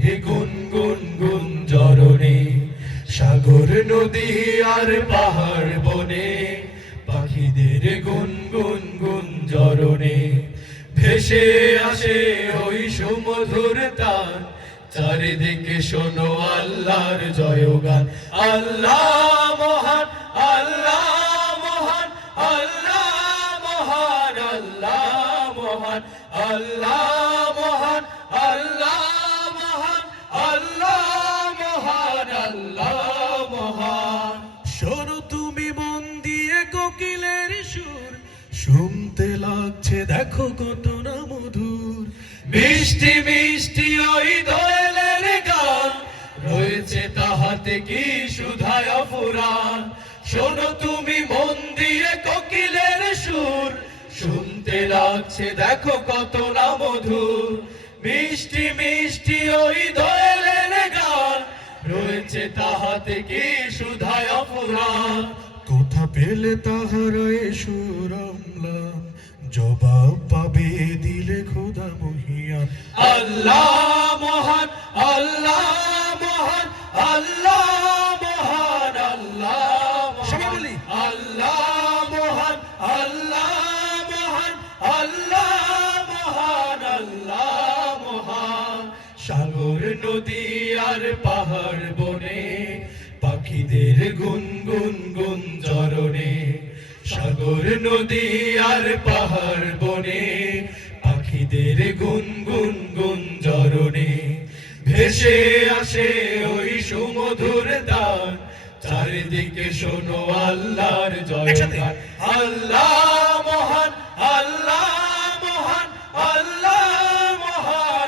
পাখিদের গুন গুন গুন জরনে, সাগর নদী আর পাহাড় বনে, পাখিদের গুন গুন গুন জরনে, ভেসে আসে ওই সুমধুর তান, চারিদিকে শোনো আল্লাহর জয়গান। আল্লাহ মহান, আল্লাহ মহান, আল্লাহ মহান, আল্লাহ মহান, আল্লাহ মহান, আল্লাহ মহান, আল্লাহ মহান, আল্লাহ মহান। শোনো তুমি মন দিয়ে কোকিলের সুর, শুনতে লাগছে দেখো কত না মধুর, মিষ্টি মিষ্টি ওই দোয়েলের গান, রয়েছে তাহাতে কি সুধায় ফুরান। শোনো তুমি মন দিয়ে কোকিলের সুর, শুনতে লাগছে দেখো কত না মধুর, মিষ্টি মিষ্টি ওই দোয়েলের গান, রয়েছে তাহাতে কি সুধায় ফুরান। কোথা পেলে তাহারা এ সুর অম্লান, জবাব পাবে দিলে খোদা মহিয়ান। আল্লাহ মহান, আল্লাহ মহান, আল্লাহ মহান, আল্লাহ মহান, আল্লাহ মহান, আল্লাহ মহান, আল্লাহ মহান, আল্লাহ মহান। সাগর নদী আর পাহাড় বনে, পাখিদের গুন গুন গুন জরনে, সাগর নদী আর পাহাড় বনে, পাখিদের গুন গুন গুন জরনে, ভেসে আসে ওই সুমধুর তান, চারিদিকে শোনো আল্লাহর জয়গান।